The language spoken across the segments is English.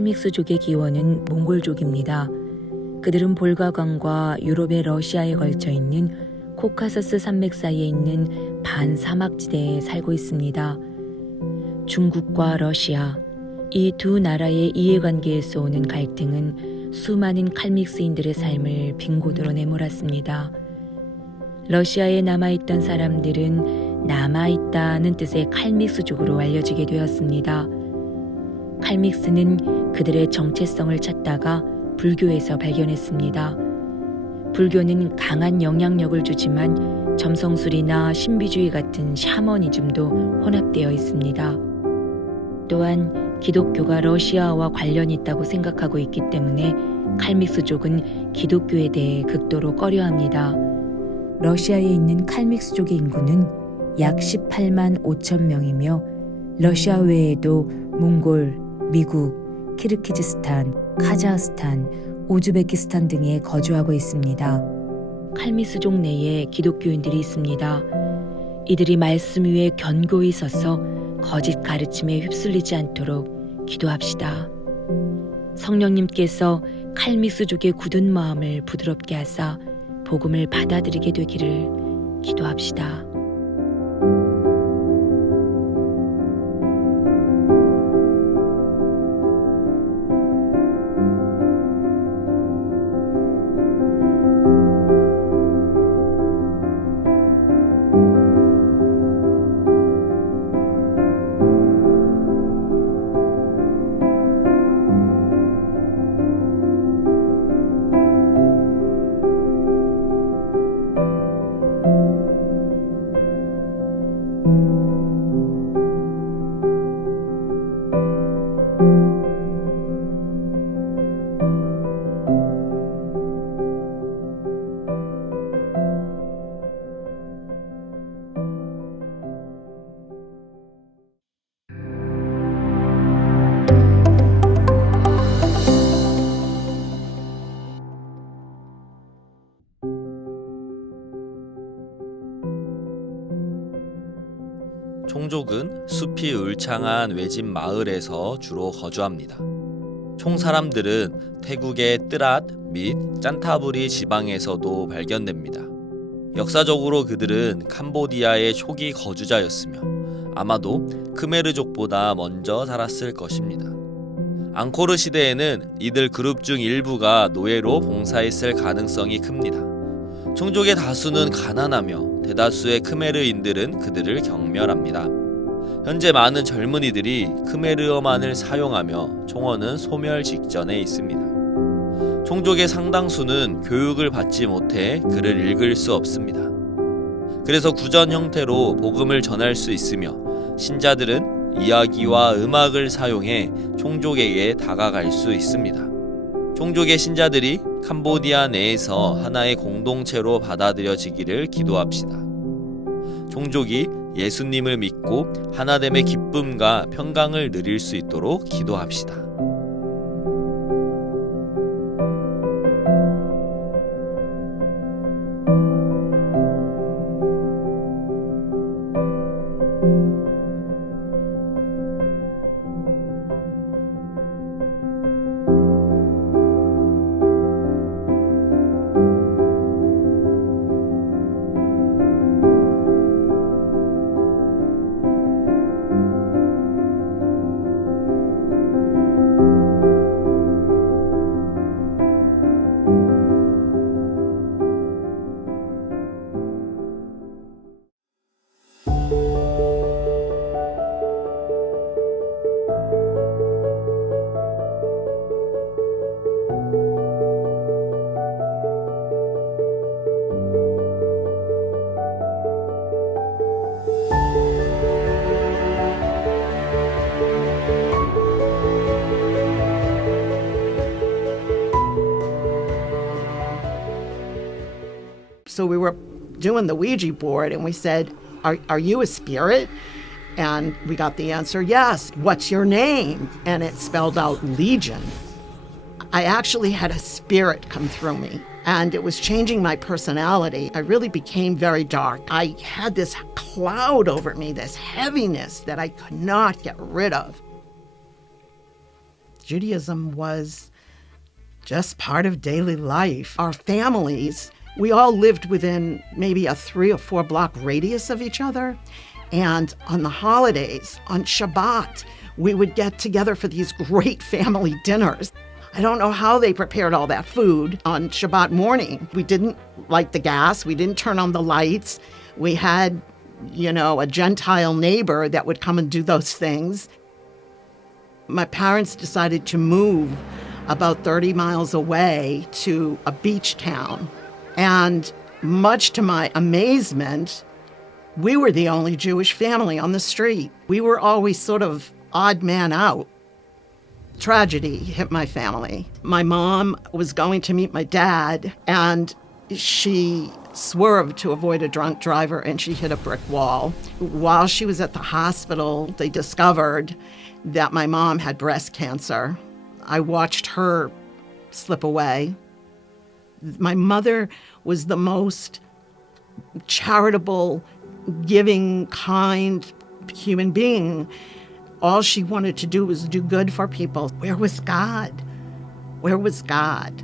칼믹스족의 기원은 몽골족입니다. 그들은 볼가강과 유럽의 러시아에 걸쳐 있는 코카서스 산맥 사이에 있는 반사막지대에 살고 있습니다. 중국과 러시아, 이 두 나라의 이해관계에서 오는 갈등은 수많은 칼믹스인들의 삶을 빈곤으로 내몰았습니다. 러시아에 남아있던 사람들은 남아있다는 뜻의 칼믹스족으로 알려지게 되었습니다. 칼믹스는 그들의 정체성을 찾다가 불교에서 발견했습니다. 불교는 강한 영향력을 주지만 점성술이나 신비주의 같은 샤머니즘도 혼합되어 있습니다. 또한 기독교가 러시아와 관련이 있다고 생각하고 있기 때문에 칼믹스족은 기독교에 대해 극도로 꺼려합니다. 러시아에 있는 칼믹스족의 인구는 약 18만 5천 명이며 러시아 외에도 몽골, 미국, 키르기즈스탄, 카자흐스탄, 우즈베키스탄 등에 거주하고 있습니다. 칼믹스족 내에 기독교인들이 있습니다. 이들이 말씀 위에 견고히 서서 거짓 가르침에 휩쓸리지 않도록 기도합시다. 성령님께서 칼믹스족의 굳은 마음을 부드럽게 하사 복음을 받아들이게 되기를 기도합시다. 총족은 숲이 울창한 외진 마을에서 주로 거주합니다. 총 사람들은 태국의 뜨랏 및 짠타부리 지방에서도 발견됩니다. 역사적으로 그들은 캄보디아의 초기 거주자였으며 아마도 크메르족보다 먼저 살았을 것입니다. 앙코르 시대에는 이들 그룹 중 일부가 노예로 봉사했을 가능성이 큽니다. 총족의 다수는 가난하며 대다수의 크메르인들은 그들을 경멸합니다. 현재 많은 젊은이들이 크메르어만을 사용하며 총어는 소멸 직전에 있습니다. 총족의 상당수는 교육을 받지 못해 글을 읽을 수 없습니다. 그래서 구전 형태로 복음을 전할 수 있으며 신자들은 이야기와 음악을 사용해 총족에게 다가갈 수 있습니다. 총족의 신자들이 캄보디아 내에서 하나의 공동체로 받아들여지기를 기도합시다. 총족이 예수님을 믿고 하나됨의 기쁨과 평강을 누릴 수 있도록 기도합시다. So we were doing the Ouija board and we said, are you a spirit? And we got the answer, yes. What's your name? And it spelled out Legion. I actually had a spirit come through me and it was changing my personality. I really became very dark. I had this cloud over me, this heaviness that I could not get rid of. Judaism was just part of daily life. Our families, we all lived within maybe a 3 or 4 block radius of each other. And on the holidays, on Shabbat, we would get together for these great family dinners. I don't know how they prepared all that food on Shabbat morning. We didn't light the gas. We didn't turn on the lights. We had, a Gentile neighbor that would come and do those things. My parents decided to move about 30 miles away to a beach town. And much to my amazement, we were the only Jewish family on the street. We were always sort of odd man out. Tragedy hit my family. My mom was going to meet my dad, and she swerved to avoid a drunk driver, and she hit a brick wall. While she was at the hospital, they discovered that my mom had breast cancer. I watched her slip away. My mother was the most charitable, giving, kind human being. All she wanted to do was do good for people. Where was God? Where was God?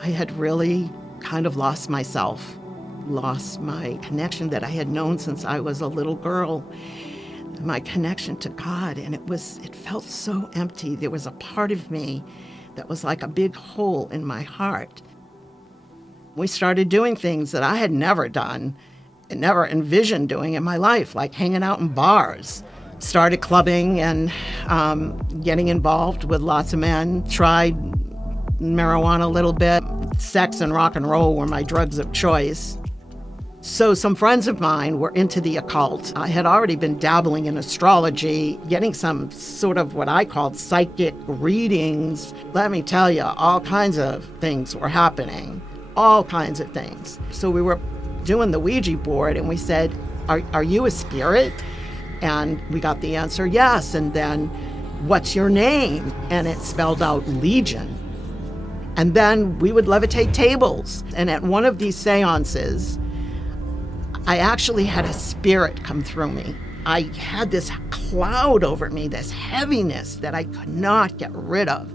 I had really kind of lost myself, lost my connection that I had known since I was a little girl, my connection to God, and it felt so empty. There was a part of me that was like a big hole in my heart. We started doing things that I had never done and never envisioned doing in my life, like hanging out in bars. Started clubbing and getting involved with lots of men. Tried marijuana a little bit. Sex and rock and roll were my drugs of choice. So some friends of mine were into the occult. I had already been dabbling in astrology, getting some sort of what I called psychic readings. Let me tell you, all kinds of things were happening. All kinds of things. So we were doing the Ouija board and we said, are you a spirit? And we got the answer, yes. And then, what's your name? And it spelled out Legion. And then we would levitate tables. And at one of these seances, I actually had a spirit come through me. I had this cloud over me, this heaviness that I could not get rid of.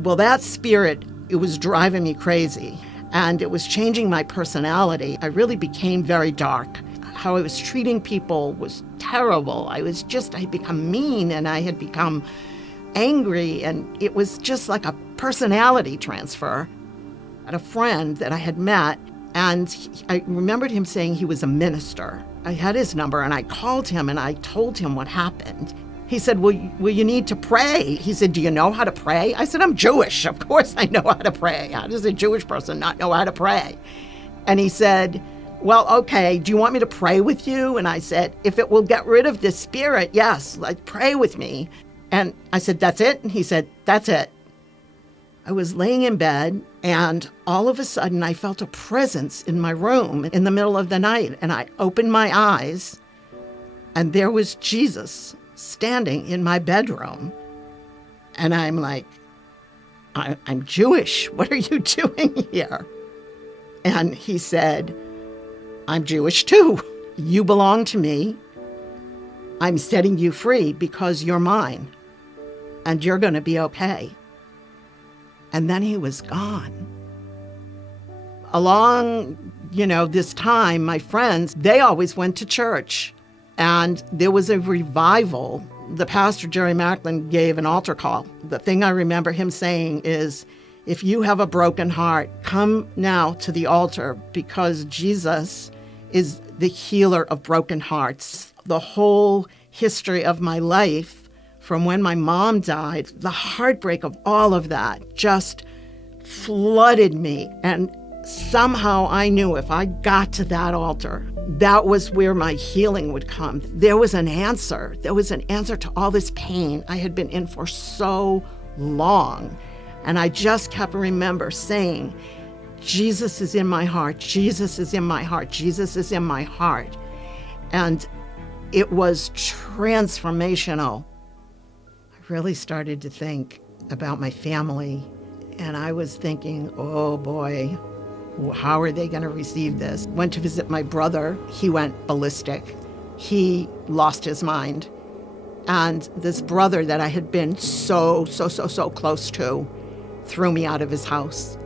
Well, that spirit, it was driving me crazy. And it was changing my personality. I really became very dark. How I was treating people was terrible. I had become mean and I had become angry, and it was just like a personality transfer. I had a friend that I had met, and I remembered him saying he was a minister. I had his number and I called him and I told him what happened. He said, well, you need to pray. He said, do you know how to pray? I said, I'm Jewish. Of course I know how to pray. How does a Jewish person not know how to pray? And he said, well, okay, do you want me to pray with you? And I said, if it will get rid of this spirit, yes, pray with me. And I said, that's it? And he said, that's it. I was laying in bed, and all of a sudden I felt a presence in my room in the middle of the night. And I opened my eyes, and there was Jesus standing in my bedroom. And I'm like, I'm Jewish. What are you doing here? And he said, I'm Jewish too. You belong to me. I'm setting you free because you're mine. And you're going to be okay. And then he was gone. Along, this time, my friends, they always went to church. And there was a revival. The pastor, Jerry Macklin, gave an altar call. The thing I remember him saying is, if you have a broken heart, come now to the altar, because Jesus is the healer of broken hearts. The whole history of my life, from when my mom died, the heartbreak of all of that just flooded me. And somehow I knew if I got to that altar, that was where my healing would come. There was an answer. There was an answer to all this pain I had been in for so long. And I just kept remember saying, Jesus is in my heart. Jesus is in my heart. Jesus is in my heart. And it was transformational. I really started to think about my family. And I was thinking, oh boy, how are they going to receive this? Went to visit my brother. He went ballistic. He lost his mind. And this brother that I had been so close to threw me out of his house.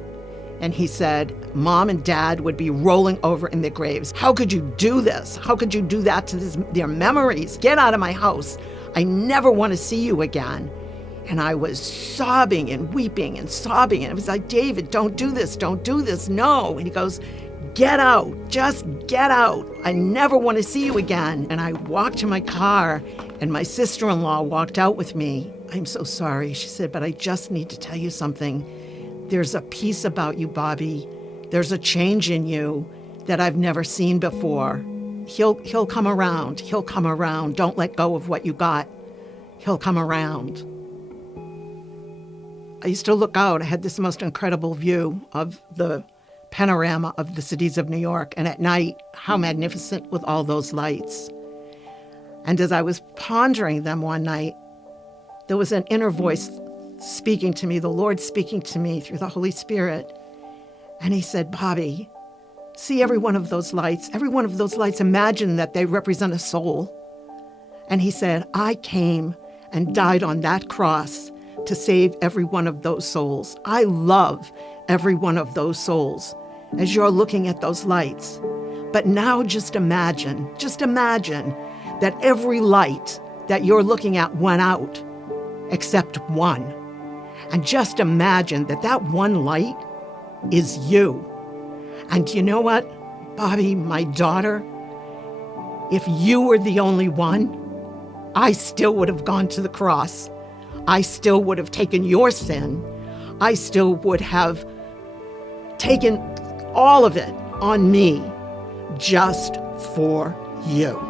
And he said, Mom and Dad would be rolling over in their graves. How could you do this? How could you do that to their memories? Get out of my house. I never want to see you again. And I was sobbing and weeping and sobbing. And it was like, David, don't do this. Don't do this. No. And he goes, get out. Just get out. I never want to see you again. And I walked to my car, and my sister-in-law walked out with me. I'm so sorry. She said, but I just need to tell you something. There's a peace about you, Bobby. There's a change in you that I've never seen before. He'll come around. He'll come around. Don't let go of what you got. He'll come around. I used to look out. I had this most incredible view of the panorama of the cities of New York. And at night, how magnificent with all those lights. And as I was pondering them one night, there was an inner voice speaking to me, the Lord speaking to me through the Holy Spirit. And he said, Bobby, see every one of those lights, imagine that they represent a soul. And he said, I came and died on that cross to save every one of those souls. I love every one of those souls as you're looking at those lights. But now just imagine that every light that you're looking at went out except one. And just imagine that that one light is you. And you know what, Bobby, my daughter, if you were the only one, I still would have gone to the cross. I still would have taken your sin. I still would have taken all of it on me just for you.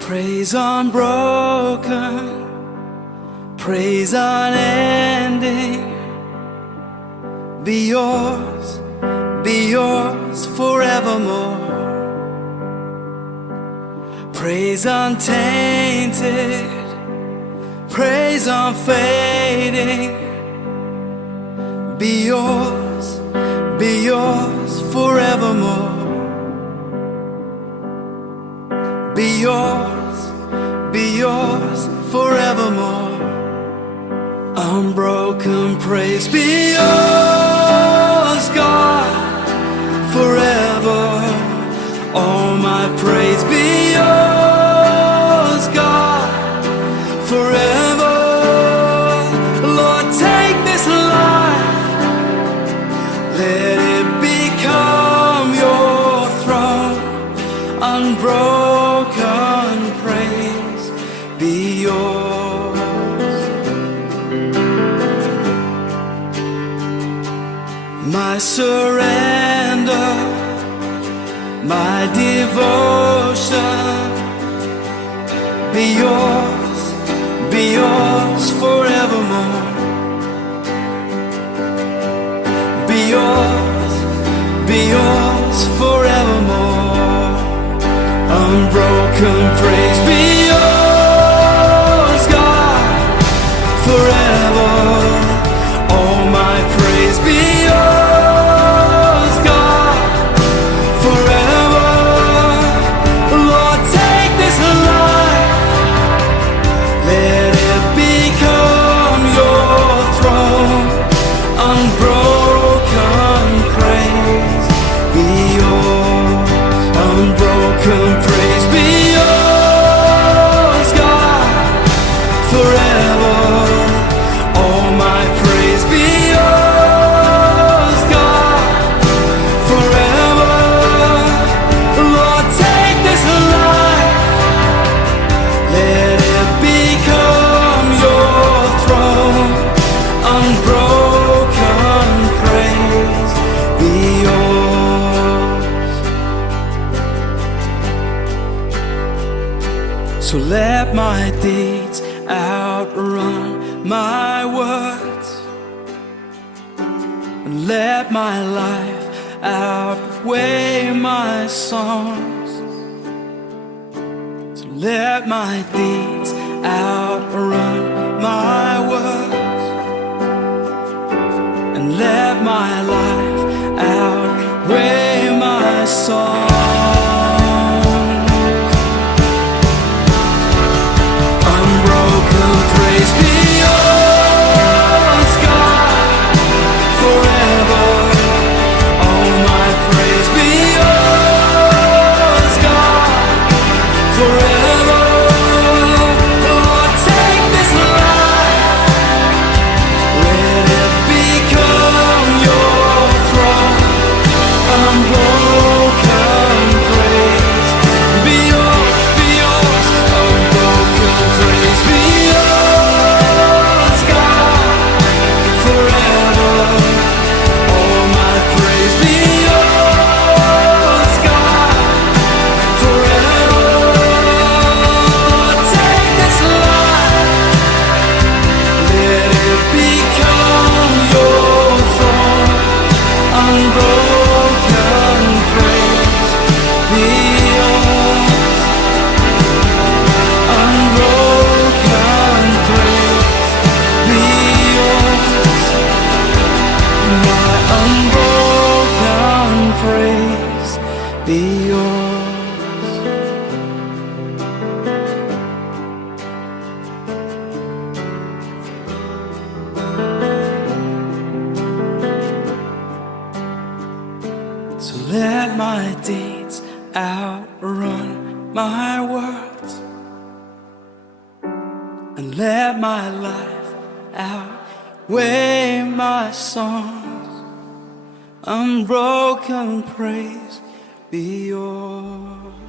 Praise unbroken, praise unending. Be yours forevermore. Praise untainted, praise unfading. Be yours forevermore. Be yours forevermore. Unbroken praise be yours, God, forever. All my praise be yours, God, forever. Lord, take this life, let it become your throne. Unbroken praise be yours. My surrender, my devotion, be yours forevermore. Be yours forevermore. Unbroken praise be yours, God, forever. All my praise be yours, God, forever. Lord, take this life, let it become your throne. Unbroken praise be yours. Unbroken praise be yours. let my deeds outrun my words, and let my life outweigh my songs. So let my deeds outrun my words, and let my life outweigh my songs. Unbroken praise be yours, God, forever. All my praise be yours, God, forever. Lord, take this life, let it become your throne. Unbroken praise be yours, be yours. Unbroken praise be yours, God, forever. All my praise be yours, God, forever. Take this life, let it become your throne. Unbroken praise be yours. Unbroken praise be yours. My unbroken praise be yours. So let my deeds outrun my words, and let my life outweigh my songs. Unbroken praise be yours.